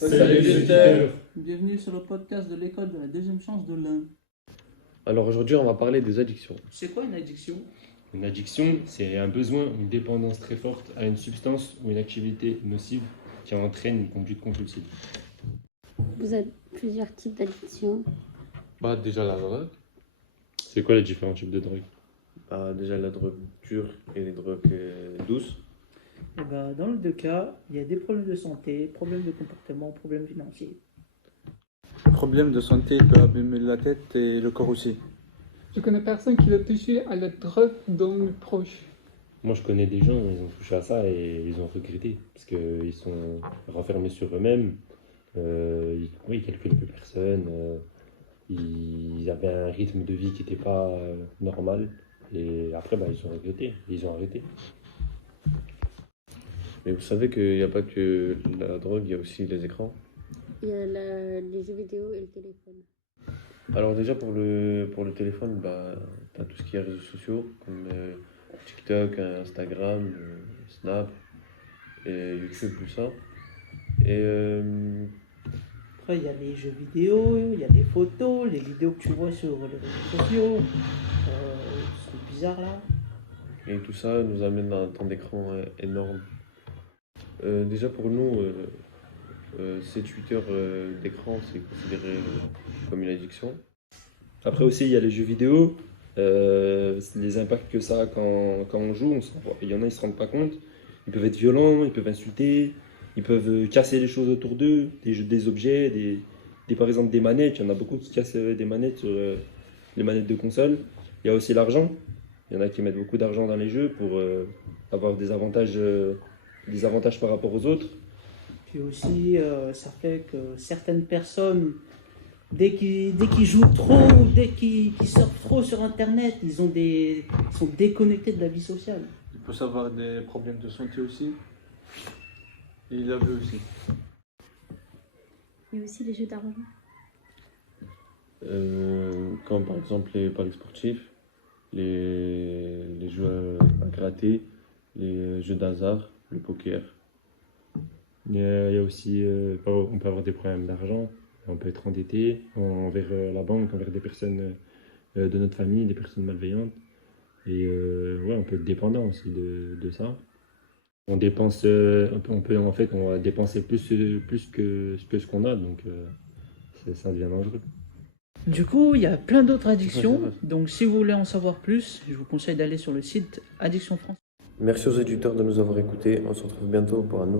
Salut les auditeurs. Bienvenue sur le podcast de l'école de la deuxième chance de l'Ain. Alors aujourd'hui, on va parler des addictions. C'est quoi une addiction? Une addiction, c'est un besoin, une dépendance très forte à une substance ou une activité nocive qui entraîne une conduite compulsive. Vous avez plusieurs types d'addictions. Déjà la drogue. C'est quoi les différents types de drogue? Déjà la drogue dure et les drogues douces. Eh ben, dans les deux cas, il y a des problèmes de santé, problèmes de comportement, problèmes financiers. Problème de santé peut abîmer la tête et le corps aussi. Je connais personne qui l'a touché à la drogue dans mes proches. Moi je connais des gens, ils ont touché à ça et ils ont regretté parce qu'ils sont renfermés sur eux-mêmes. Ils calculent plus personne. Ils avaient un rythme de vie qui n'était pas normal. Et après, ils ont regretté, ils ont arrêté. Mais vous savez qu'il n'y a pas que la drogue, il y a aussi les écrans. Il y a les jeux vidéo et le téléphone. Alors déjà pour le téléphone, t'as tout ce qui est réseaux sociaux comme TikTok, Instagram, Snap, et YouTube, tout ça. Et Après, il y a les jeux vidéo, il y a les photos, les vidéos que tu vois sur les réseaux sociaux. Ce truc bizarre là. Et tout ça nous amène à un temps d'écran énorme. Déjà pour nous, 7-8 heures d'écran, c'est considéré comme une addiction. Après aussi, il y a les jeux vidéo, les impacts que ça a quand on joue. Il y en a, ils ne se rendent pas compte. Ils peuvent être violents, ils peuvent insulter, ils peuvent casser les choses autour d'eux, des objets, par exemple des manettes. Il y en a beaucoup qui cassent des manettes sur les manettes de console. Il y a aussi l'argent. Il y en a qui mettent beaucoup d'argent dans les jeux pour avoir des avantages par rapport aux autres. Puis aussi, ça fait que certaines personnes, dès qu'ils jouent trop, dès qu'ils sortent trop sur Internet, ils sont déconnectés de la vie sociale. Il peut avoir des problèmes de santé aussi. Et il avait aussi. Il y a aussi les jeux d'argent. Comme par exemple les paris sportifs, les jeux à gratter, les jeux d'hasard, le poker. Il y a aussi, on peut avoir des problèmes d'argent, on peut être endetté envers la banque, envers des personnes de notre famille, des personnes malveillantes. Et on peut être dépendant aussi de ça. On dépense, on va dépenser plus que ce qu'on a, donc ça devient dangereux. Du coup, il y a plein d'autres addictions. Ouais, c'est vrai. Donc, si vous voulez en savoir plus, je vous conseille d'aller sur le site Addiction France. Merci aux éditeurs de nous avoir écoutés. On se retrouve bientôt pour un nouveau